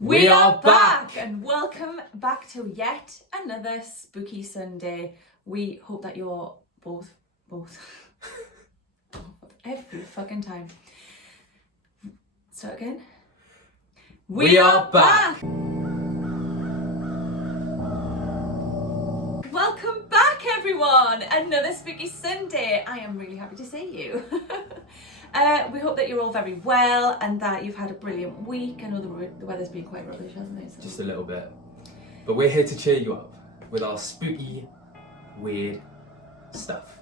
We are back and welcome back to yet another spooky Sunday. We hope that you're both every fucking time. Start again. We are back. Welcome back, everyone. Another spooky Sunday. I am really happy to see you. We hope that you're all very well and that you've had a brilliant week. I know the weather's been quite rubbish, hasn't it? So. Just a little bit. But we're here to cheer you up with our spooky, weird stuff.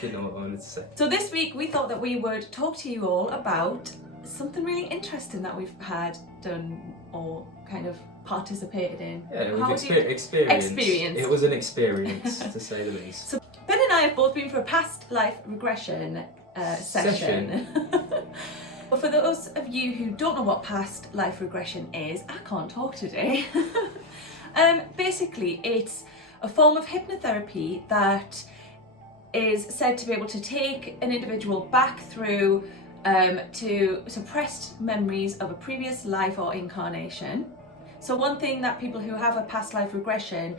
Didn't know what I wanted to say. So this week we thought that we would talk to you all about something really interesting that we've had done or kind of participated in. Yeah, we've experienced. It was an experience, to say the least. So Ben and I have both been for a past life regression session. But for those of you who don't know what past life regression is, I can't talk today. Basically, it's a form of hypnotherapy that is said to be able to take an individual back through to suppressed memories of a previous life or incarnation. So one thing that people who have a past life regression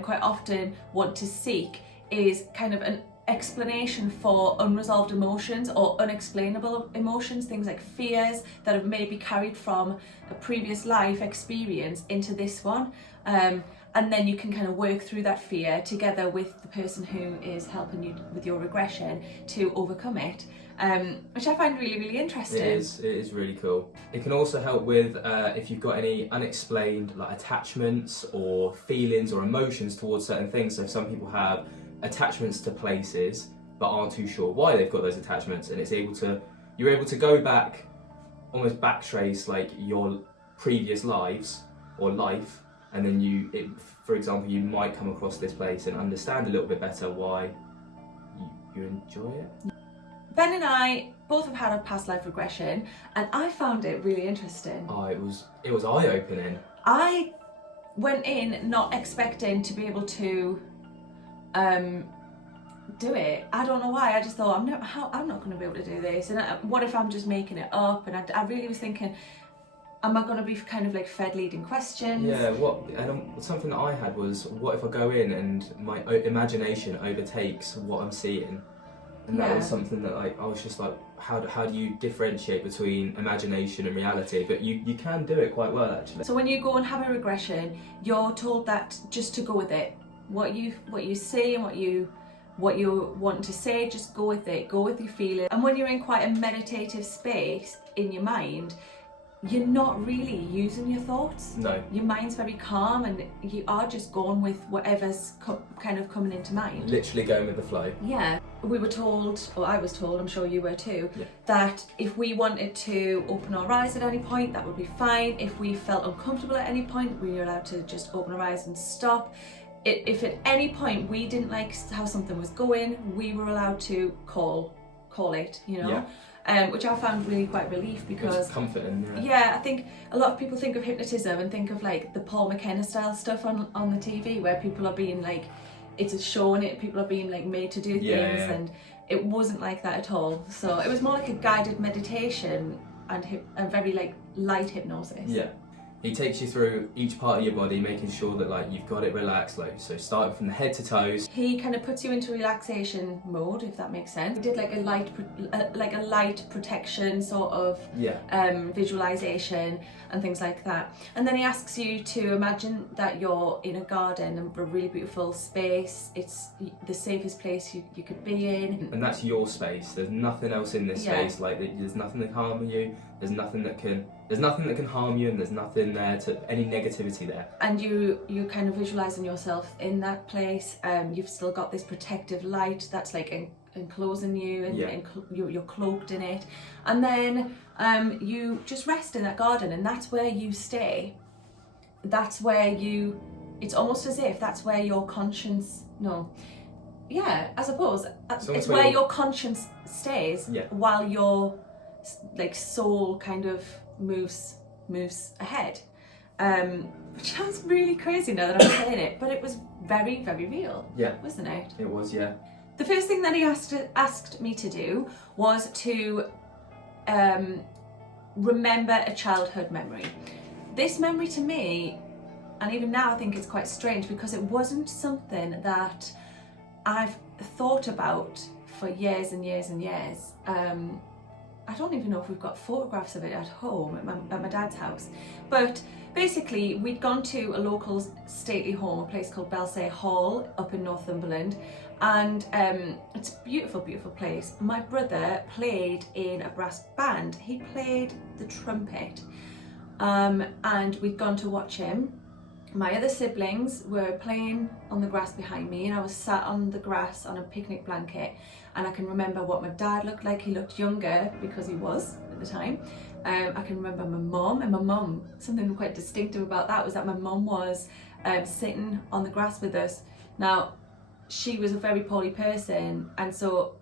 quite often want to seek is kind of an explanation for unresolved emotions or unexplainable emotions, things like fears that have maybe carried from a previous life experience into this one. And then you can kind of work through that fear together with the person who is helping you with your regression to overcome it, which I find really, really interesting. It is really cool. It can also help with if you've got any unexplained like attachments or feelings or emotions towards certain things. So some people have attachments to places but aren't too sure why they've got those attachments, and you're able to go back, almost backtrace like your previous lives or life, and then for example, you might come across this place and understand a little bit better why you enjoy it. Ben and I both have had a past life regression, and I found it really interesting. Oh, it was eye-opening. I went in not expecting to be able to do it. I don't know why. I just thought I'm not going to be able to do this, and what if I'm just making it up? And I really was thinking, am I going to be kind of like fed leading questions? Yeah, something that I had was, what if I go in and my imagination overtakes what I'm seeing? And that was something that I was just like, how do you differentiate between imagination and reality? But you can do it quite well, actually. So when you go and have a regression, you're told that just to go with it. What you see and what you want to say, just go with it. Go with your feeling. And when you're in quite a meditative space in your mind, you're not really using your thoughts. No. Your mind's very calm and you are just going with whatever's kind of coming into mind. Literally going with the flow. Yeah. We were told, or I was told, I'm sure you were too, that if we wanted to open our eyes at any point, that would be fine. If we felt uncomfortable at any point, we were allowed to just open our eyes and stop. If at any point we didn't like how something was going, we were allowed to call it, you know. Yeah. Which I found really quite relief because it's comforting. Yeah, I think a lot of people think of hypnotism and think of like the Paul McKenna style stuff on the TV where people are being like, it's a show and people are being like made to do things, and it wasn't like that at all. So it was more like a guided meditation and very like light hypnosis. Yeah. He takes you through each part of your body, making sure that like you've got it relaxed, like so starting from the head to toes. He kind of puts you into relaxation mode, if that makes sense. He did like a light protection sort of visualization and things like that. And then he asks you to imagine that you're in a garden, a really beautiful space. It's the safest place you could be in. And that's your space. There's nothing else in this space. Like there's nothing that can harm you. There's nothing that can harm you, and there's nothing there to any negativity there. And you're kind of visualizing yourself in that place. You've still got this protective light that's like enclosing you, and you're cloaked in it. And then you just rest in that garden, and that's where you stay. That's where it's almost as if that's where your conscience. No. Yeah, I suppose it's where your conscience stays while your like soul kind of moves ahead, which sounds really crazy now that I'm saying it, but it was very, very real, wasn't it? It was. The first thing that he asked me to do was to remember a childhood memory. This memory to me, and even now I think it's quite strange because it wasn't something that I've thought about for years and years and years. I don't even know if we've got photographs of it at home at my dad's house, but basically we'd gone to a local stately home, a place called Belsay Hall up in Northumberland, and it's a beautiful, beautiful place. My brother played in a brass band. He played the trumpet, and we'd gone to watch him. My other siblings were playing on the grass behind me, and I was sat on the grass on a picnic blanket, and I can remember what my dad looked like. He looked younger because he was at the time. I can remember my mum, and my mum, something quite distinctive about that was that my mum was sitting on the grass with us. Now, she was a very poorly person, and so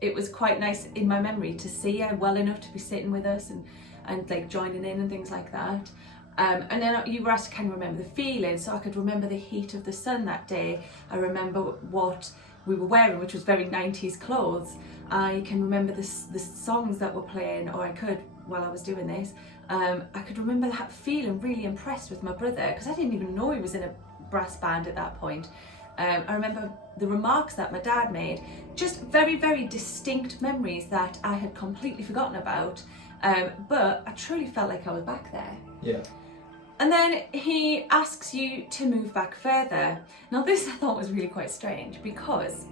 it was quite nice in my memory to see her well enough to be sitting with us and like joining in and things like that. And then you were asked to kind of remember the feeling, so I could remember the heat of the sun that day. I remember what we were wearing, which was very 90s clothes. I can remember the songs that were playing, or I could while I was doing this. I could remember that feeling really impressed with my brother, because I didn't even know he was in a brass band at that point. I remember the remarks that my dad made, just very, very distinct memories that I had completely forgotten about, but I truly felt like I was back there. Yeah. And then he asks you to move back further. Now this I thought was really quite strange, because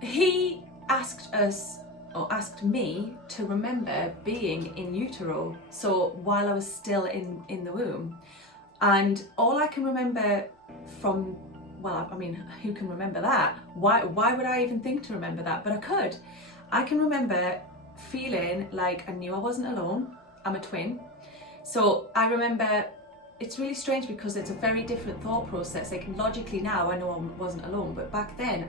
he asked us, or asked me, to remember being in utero, so while I was still in the womb. And all I can remember from, well, I mean, who can remember that? Why would I even think to remember that? But I could. I can remember feeling like I knew I wasn't alone. I'm a twin. So I remember, it's really strange because it's a very different thought process. Like logically now I know I wasn't alone, but back then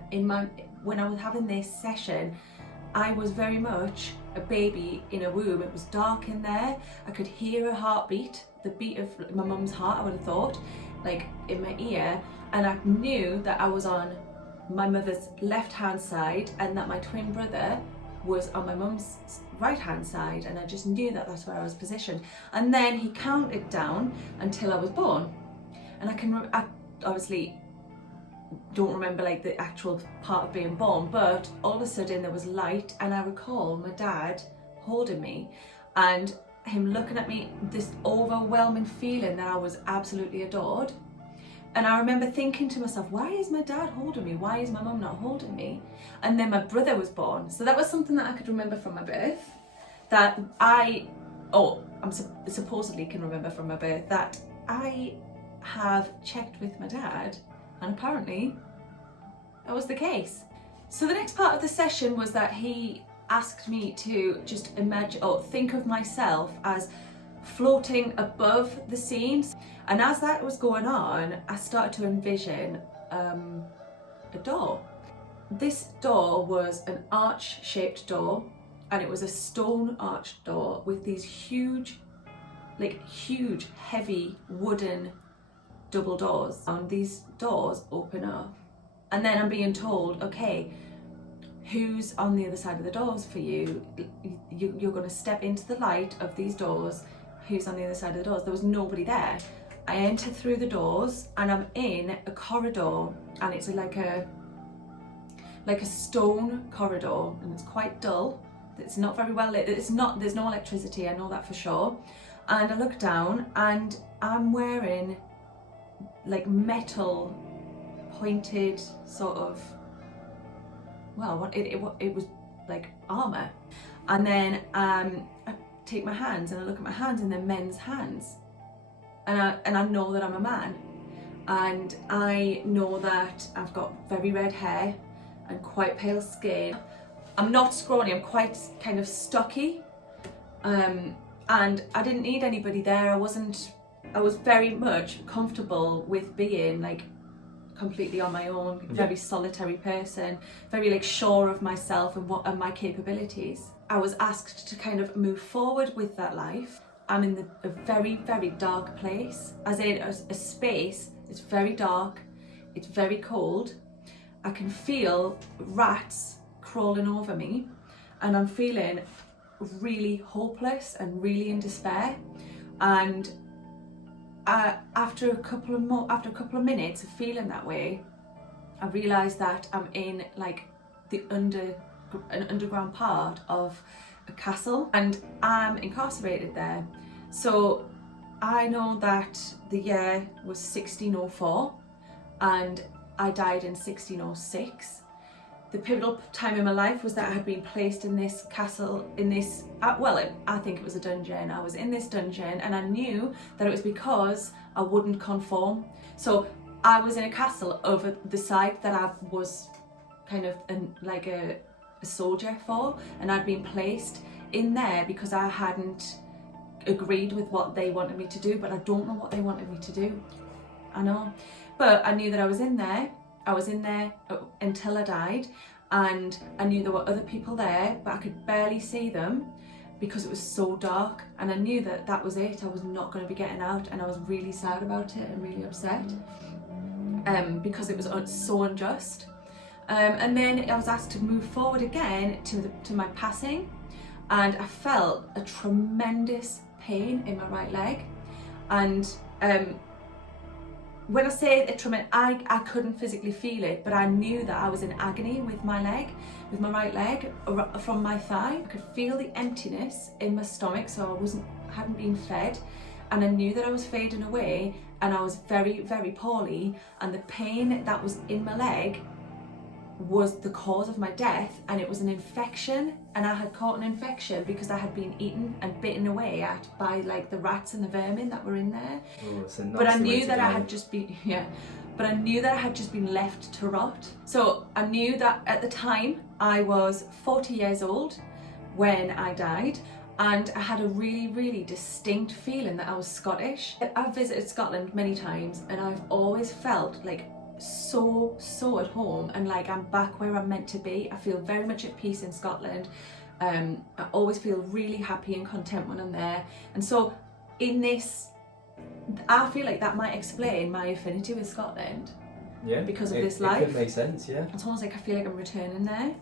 when I was having this session, I was very much a baby in a womb. It was dark in there. I could hear a heartbeat, the beat of my mum's heart, I would have thought, like in my ear, and I knew that I was on my mother's left hand side and that my twin brother was on my mum's right hand side, and I just knew that that's where I was positioned. And then he counted down until I was born, and I obviously don't remember like the actual part of being born, but all of a sudden there was light, and I recall my dad holding me and him looking at me, this overwhelming feeling that I was absolutely adored. And I remember thinking to myself, why is my dad holding me? Why is my mum not holding me? And then my brother was born. So that was something that I could remember from my birth, that I supposedly can remember from my birth, that I have checked with my dad, and apparently that was the case. So the next part of the session was that he asked me to just imagine, or think of myself as floating above the scenes. And as that was going on, I started to envision a door. This door was an arch-shaped door, and it was a stone arched door with these huge, heavy wooden double doors. And these doors open up, and then I'm being told, okay, who's on the other side of the doors for you? You're going to step into the light of these doors. Who's on the other side of the doors? There was nobody there. I enter through the doors, and I'm in a corridor, and it's like a stone corridor, and it's quite dull. It's not very well lit. There's no electricity, I know that for sure. And I look down, and I'm wearing like metal pointed sort of, well, it was like armor. And then I take my hands and I look at my hands, and they're men's hands, and I know that I'm a man, and I know that I've got very red hair and quite pale skin. I'm not scrawny, I'm quite kind of stocky, and I didn't need anybody there. I was very much comfortable with being like completely on my own, very solitary person, very like sure of myself and my capabilities. I was asked to kind of move forward with that life. I'm in a very, very dark place, as in a space. It's very dark, it's very cold. I can feel rats crawling over me, and I'm feeling really hopeless and really in despair. And after a couple of minutes of feeling that way, I realised that I'm in like an underground part of a castle, and I'm incarcerated there. So I know that the year was 1604 and I died in 1606. The pivotal time in my life was that I had been placed in this castle, I think it was a dungeon. I was in this dungeon and I knew that it was because I wouldn't conform. So I was in a castle over the side that I was kind of a soldier for, and I'd been placed in there because I hadn't agreed with what they wanted me to do, but I don't know what they wanted me to do. I know. But I knew that I was in there. I was in there until I died, and I knew there were other people there, but I could barely see them because it was so dark, and I knew that that was it. I was not going to be getting out, and I was really sad about it and really upset because it was so unjust. And then I was asked to move forward again to my passing, and I felt a tremendous pain in my right leg. And when I say a tremendous, I couldn't physically feel it, but I knew that I was in agony with my right leg from my thigh. I could feel the emptiness in my stomach, so I hadn't been fed, and I knew that I was fading away, and I was very, very poorly, and the pain that was in my leg was the cause of my death, and it was an infection, and I had caught an infection because I had been eaten and bitten away at by like the rats and the vermin that were in there. Oh, it's a nasty but I way knew to that go. I had just been but I knew that I had just been left to rot. So I knew that at the time I was 40 years old when I died, and I had a really, really distinct feeling that I was Scottish. I've visited Scotland many times, and I've always felt like so at home, and like I'm back where I'm meant to be. I feel very much at peace in Scotland. I always feel really happy and content when I'm there, and so in this, I feel like that might explain my affinity with Scotland. Yeah, because of this it life. could make sense, yeah. It's almost like I feel like I'm returning there.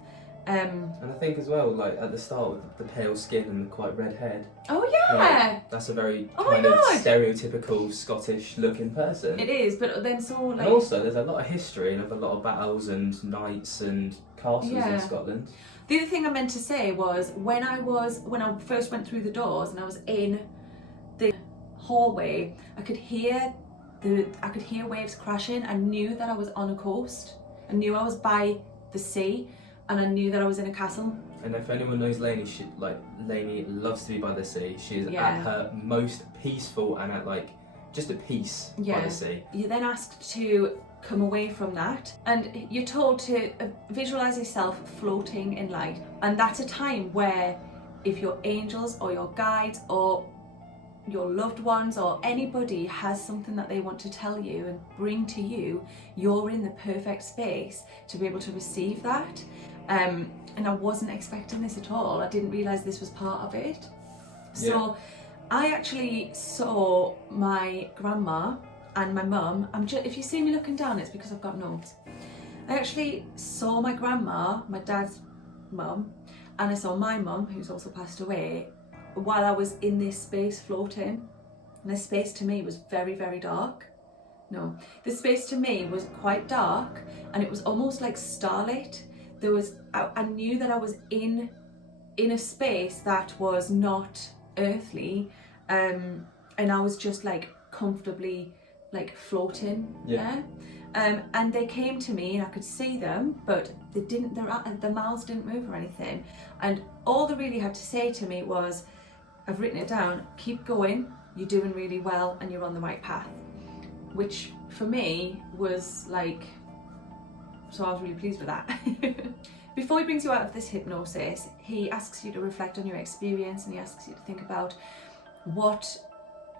And I think as well, like at the start with the pale skin and the quite red head. Oh yeah! Like, that's a very Oh my kind of God. stereotypical Scottish looking person. It is, but then so like... And also there's a lot of history and a lot of battles and knights and castles Yeah. in Scotland. The other thing I meant to say was when I first went through the doors and I was in the hallway, I could hear waves crashing. I knew that I was on a coast. I knew I was by the sea, and I knew that I was in a castle. And if anyone knows Lainey, Lainey loves to be by the sea. She's Yeah. at her most peaceful and at like just at peace by the sea. You're then asked to come away from that, and you're told to visualize yourself floating in light. And that's a time where if your angels or your guides or your loved ones or anybody has something that they want to tell you and bring to you, you're in the perfect space to be able to receive that. And I wasn't expecting this at all. I didn't realise this was part of it. So I actually saw my grandma and my mum. If you see me looking down, it's because I've got notes. I actually saw my grandma, my dad's mum, and I saw my mum, who's also passed away, while I was in this space floating. And this space to me was very, very dark. No, this space to me was quite dark, and it was almost like starlit. I knew that I was in a space that was not earthly, and I was just like comfortably like floating there. And they came to me and I could see them, but they didn't. Their mouths didn't move or anything. And all they really had to say to me was, "I've written it down. Keep going. You're doing really well, and you're on the right path." Which for me was like. So I was really pleased with that. Before he brings you out of this hypnosis, he asks you to reflect on your experience, and he asks you to think about what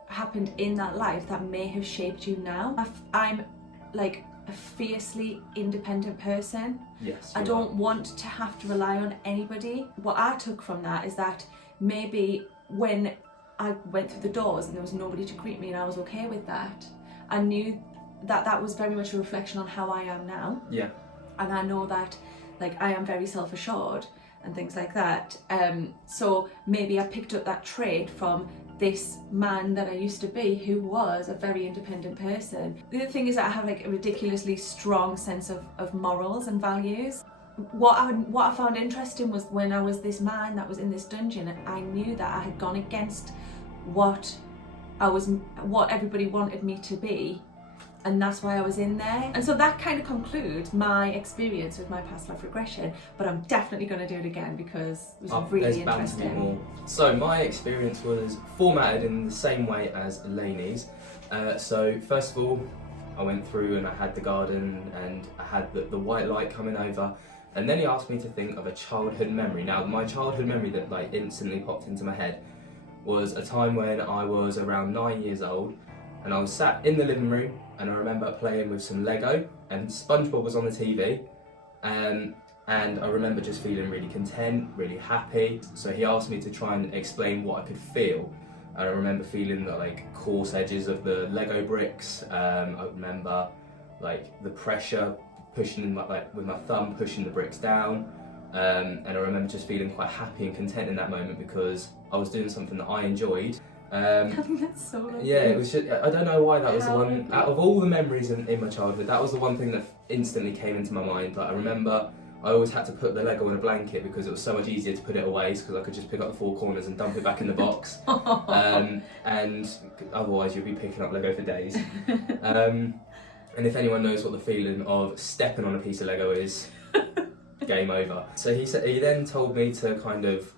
happened in that life that may have shaped you now. I'm like a fiercely independent person. Yes. I don't want to have to rely on anybody. What I took from that is that maybe when I went through the doors and there was nobody to greet me and I was okay with that, I knew that that was very much a reflection on how I am now. Yeah. And I know that like I am very self-assured, and things like that. So maybe I picked up that trait from this man that I used to be, who was a very independent person. The other thing is that I have like a ridiculously strong sense of morals and values. What I found interesting was when I was this man that was in this dungeon, I knew that I had gone against what everybody wanted me to be, and that's why I was in there. And so that kind of concludes my experience with my past life regression, but I'm definitely going to do it again because it was really there's bound to be interesting. more. So my experience was formatted in the same way as Lainey's. So first of all, I went through and I had the garden and I had the white light coming over, and then he asked me to think of a childhood memory. Now my childhood memory that like instantly popped into my head was a time when I was around 9 years old, and I was sat in the living room, and I remember playing with some Lego, and SpongeBob was on the TV, and I remember just feeling really content, really happy. So he asked me to try and explain what I could feel. And I remember feeling the like coarse edges of the Lego bricks. I remember like the pressure pushing with my thumb pushing the bricks down. And I remember just feeling quite happy and content in that moment because I was doing something that I enjoyed. I think that's so lovely. Yeah, it was just, I don't know why that was the How one, lovely. out of all the memories in my childhood, that was the one thing that instantly came into my mind. Like I remember I always had to put the Lego in a blanket because it was so much easier to put it away because I could just pick up the four corners and dump it back in the box. And otherwise you'd be picking up Lego for days. And if anyone knows what the feeling of stepping on a piece of Lego is, game over. So he then told me to kind of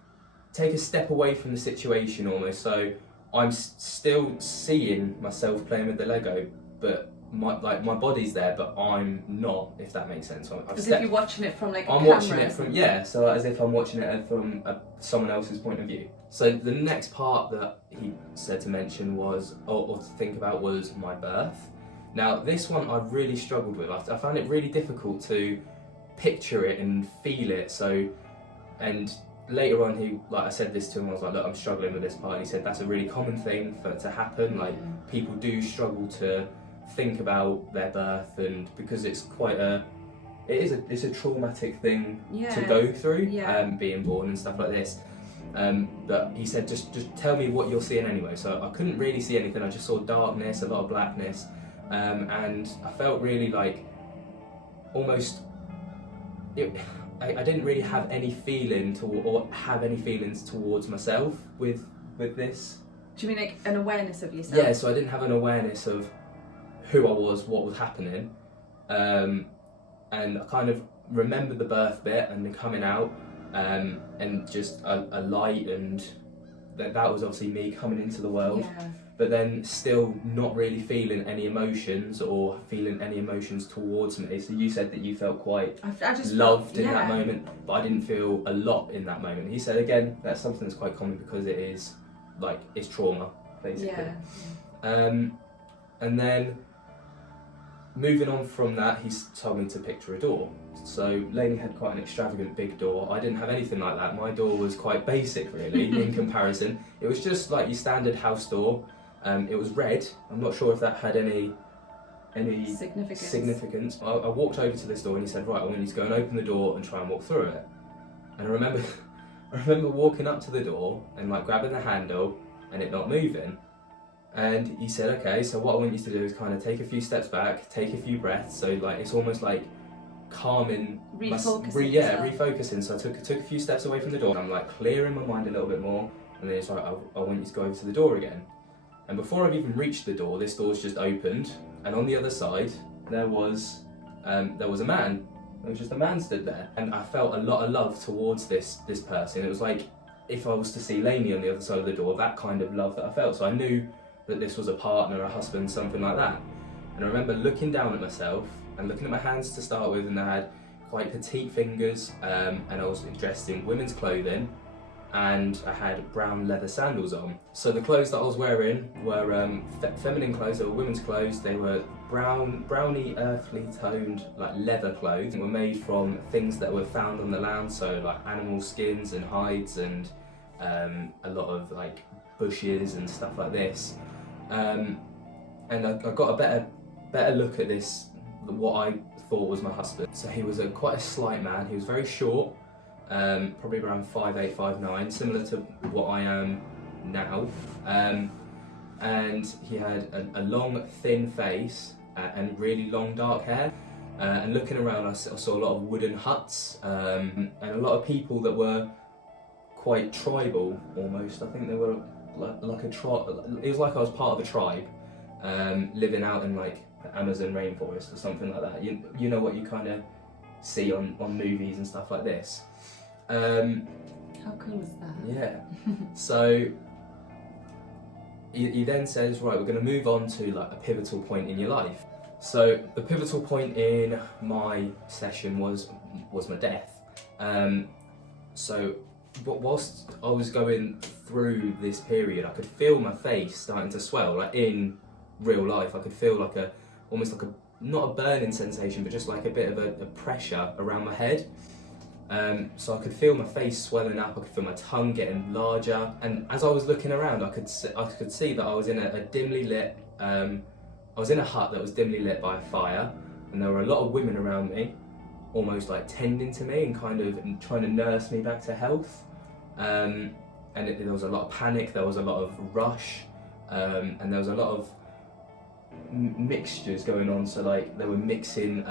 take a step away from the situation almost. So I'm still seeing myself playing with the Lego, but my body's there, but I'm not, if that makes sense. As if you're watching it from like a I'm camera. watching it from, yeah, so as if I'm watching it from someone else's point of view. So the next part that he said to mention was, or to think about, was my birth. Now this one I really struggled with. I found it really difficult to picture it and feel it. So, and later on he, like I said this to him, I was like, look, I'm struggling with this part. And he said that's a really common thing for it to happen. Like people do struggle to think about their birth, and because it's quite it's a traumatic thing to go through, being born and stuff like this. But he said just tell me what you're seeing anyway. So I couldn't really see anything. I just saw darkness, a lot of blackness, and I felt really like almost. I didn't really have any feeling or have any feelings towards myself with this. Do you mean like an awareness of yourself? Yeah, so I didn't have an awareness of who I was, what was happening, and I kind of remembered the birth bit and the coming out, and just a light, and that was obviously me coming into the world. Yeah. But then still not really feeling any emotions or feeling any emotions towards me. So you said that you felt quite I just loved in that moment, but I didn't feel a lot in that moment. He said again, that's something that's quite common because it is like, it's trauma, basically. Yeah. And then moving on from that, he's told me to picture a door. So Lainey had quite an extravagant big door. I didn't have anything like that. My door was quite basic really in comparison. It was just like your standard house door. It was red. I'm not sure if that had any significance. I walked over to this door and he said, right, I want you to go and open the door and try and walk through it. And I remember walking up to the door and like grabbing the handle and it not moving. And he said, okay, so what I want you to do is kind of take a few steps back, take a few breaths. So like it's almost like calming, refocusing. So I took a few steps away from the door and I'm like clearing my mind a little bit more. And then he's like, I want you to go over to the door again. And before I've even reached the door, this door's just opened, and on the other side there was a man. There was just a man stood there, and I felt a lot of love towards this person. It was like if I was to see Lainey on the other side of the door, that kind of love that I felt. So I knew that this was a partner, a husband, something like that. And I remember looking down at myself and looking at my hands to start with, and I had quite petite fingers, and I was dressed in women's clothing. And I had brown leather sandals on. So the clothes that I was wearing were feminine clothes, they were women's clothes. They were browny, earthly toned, like leather clothes. They were made from things that were found on the land, so like animal skins and hides and a lot of like bushes and stuff like this. And I got a better look at this, what I thought was my husband. So he was quite a slight man. He was very short. probably around 5'8", 5'9", similar to what I am now. And he had a long, thin face and really long, dark hair. And looking around, I saw a lot of wooden huts and a lot of people that were quite tribal, almost. I think they were like a tribe. It was like I was part of a tribe, living out in like the Amazon rainforest or something like that. You know what you kind of see on movies and stuff like this. How cool is that? Yeah. So he then says, right, we're going to move on to like a pivotal point in your life. So the pivotal point in my session was my death. So but whilst I was going through this period, I could feel my face starting to swell, like in real life. I could feel like almost like not a burning sensation, but just like a bit of a pressure around my head. So I could feel my face swelling up, I could feel my tongue getting larger, and as I was looking around, I could see that I was in a dimly lit, I was in a hut that was dimly lit by a fire, and there were a lot of women around me, almost like tending to me and kind of trying to nurse me back to health. And there was a lot of panic, there was a lot of rush, and there was a lot of mixtures going on. So like they were mixing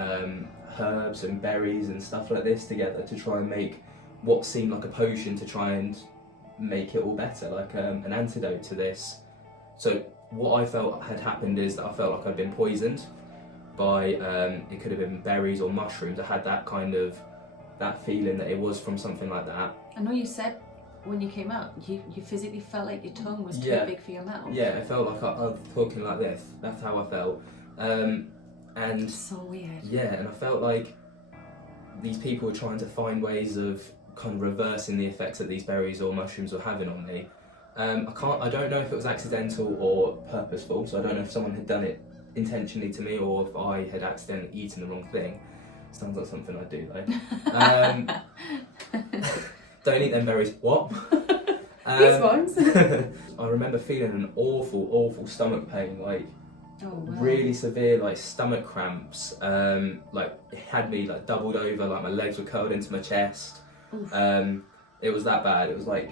herbs and berries and stuff like this together to try and make what seemed like a potion to try and make it all better, like an antidote to this. So what I felt had happened is that I felt like I'd been poisoned by, it could have been berries or mushrooms. I had that feeling that it was from something like that. I know you said when you came out, you physically felt like your tongue was too big for your mouth. Yeah, I felt like I was talking like this. That's how I felt. And so weird. Yeah, and I felt like these people were trying to find ways of kind of reversing the effects that these berries or mushrooms were having on me. I don't know if it was accidental or purposeful, so I don't know if someone had done it intentionally to me or if I had accidentally eaten the wrong thing. Sounds like something I do though. Don't eat them berries. What? These ones. I remember feeling an awful stomach pain, like wow. really severe, like stomach cramps. Like it had me like doubled over, like my legs were curled into my chest. It was that bad. It was like,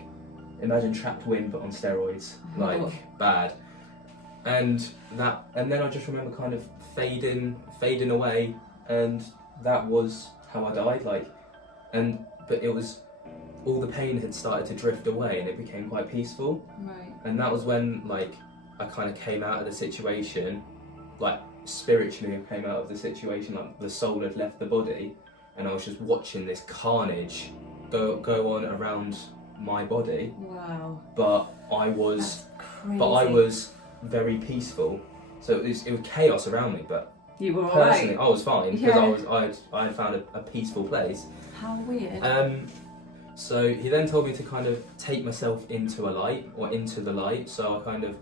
imagine trapped wind but on steroids, like bad. And then I just remember kind of fading away, and that was how I died. But it was, all the pain had started to drift away and it became quite peaceful. Right. And that was when like I kind of came out of the situation, like spiritually I came out of the situation, like the soul had left the body, and I was just watching this carnage go on around my body. Wow. But I was very peaceful. So it was chaos around me, but you were personally, alright. I was fine because I had found a peaceful place. How weird. So he then told me to kind of take myself into a light, or into the light. So I kind of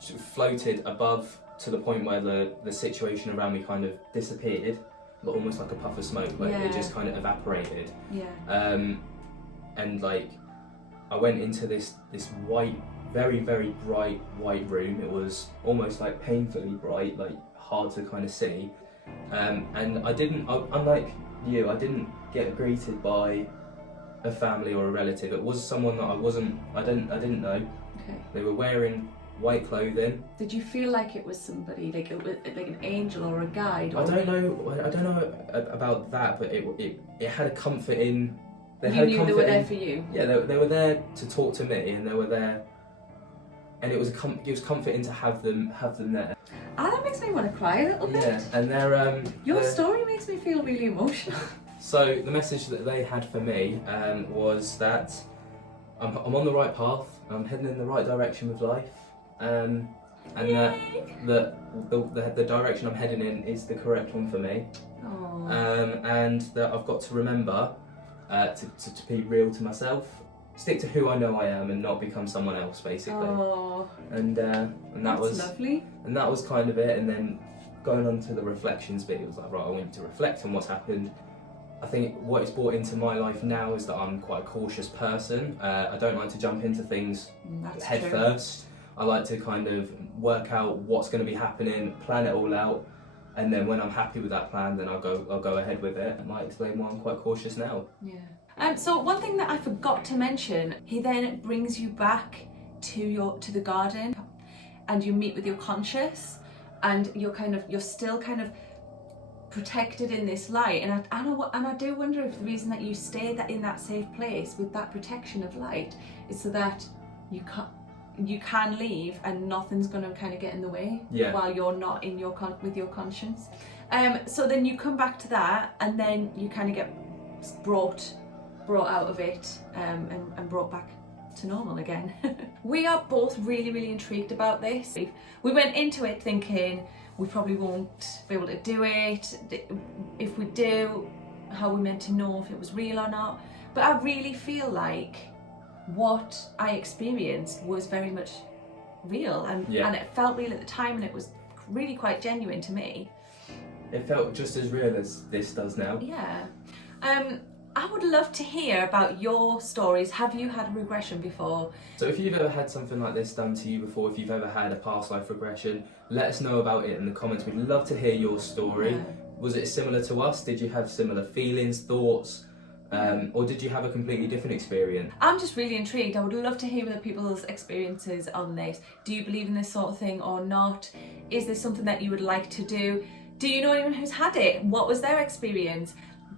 floated above to the point where the situation around me kind of disappeared, almost like a puff of smoke, like it just kind of evaporated. Yeah. And like I went into this white, very bright white room. It was almost like painfully bright, like hard to kind of see. And unlike you, I didn't get greeted by a family or a relative. It was someone that I didn't know. Okay. They were wearing white clothing. Did you feel like it was somebody, like an angel or a guide? Or... I don't know about that, but it had a comfort in. You knew they were there for you. Yeah, they were there to talk to me, and they were there, and it was comforting to have them there. That makes me want to cry a little bit. Yeah, and they're Your story makes me feel really emotional. So the message that they had for me was that I'm on the right path, I'm heading in the right direction with life, and that the direction I'm heading in is the correct one for me. And that I've got to remember to be real to myself, stick to who I know I am, and not become someone else, basically. And that was lovely. And that was kind of it. And then going on to the reflections bit, it was like, right, I want you to reflect on what's happened. I think what it's brought into my life now is that I'm quite a cautious person. I don't like to jump into things head first. I like to kind of work out what's going to be happening, plan it all out, and then when I'm happy with that plan, then I'll go ahead with it. I might explain why I'm quite cautious now. Yeah. So one thing that I forgot to mention, he then brings you back to the garden, and you meet with your conscious, and you're still kind of protected in this light. And I do wonder if the reason that you stay in that safe place with that protection of light is so that you can leave and nothing's going to kind of get in the way while you're not in with your conscience. So then you come back to that, and then you kind of get brought out of it, and brought back to normal again. We are both really, really intrigued about this. We went into it thinking we probably won't be able to do it. If we do, how are we meant to know if it was real or not? But I really feel like what I experienced was very much real, and it felt real at the time, and it was really quite genuine to me. It felt just as real as this does now. Yeah. I would love to hear about your stories. Have you had a regression before? So if you've ever had something like this done to you before, if you've ever had a past life regression, let us know about it in the comments. We'd love to hear your story. Yeah. Was it similar to us? Did you have similar feelings, thoughts? Or did you have a completely different experience? I'm just really intrigued. I would love to hear other people's experiences on this. Do you believe in this sort of thing or not? Is this something that you would like to do? Do you know anyone who's had it? What was their experience?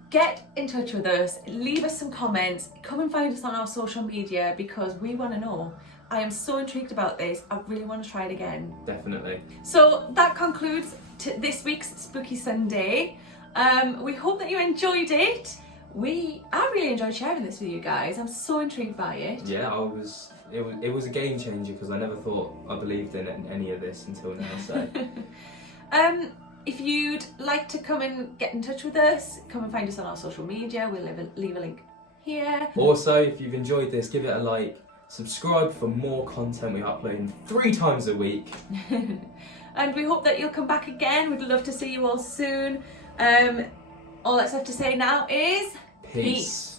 Get in touch with us, leave us some comments, come and find us on our social media, because we want to know. I am so intrigued about this. I really want to try it again. Definitely. So that concludes this week's Spooky Sunday. We hope that you enjoyed it. I really enjoyed sharing this with you guys. I'm so intrigued by it. Yeah, it was a game changer, because I never thought I believed in any of this until now. So. If you'd like to come and get in touch with us, come and find us on our social media. We'll leave a link here. Also, if you've enjoyed this, give it a like, subscribe for more content. We're uploading 3 times a week. And we hope that you'll come back again. We'd love to see you all soon. All that's left to say now is peace.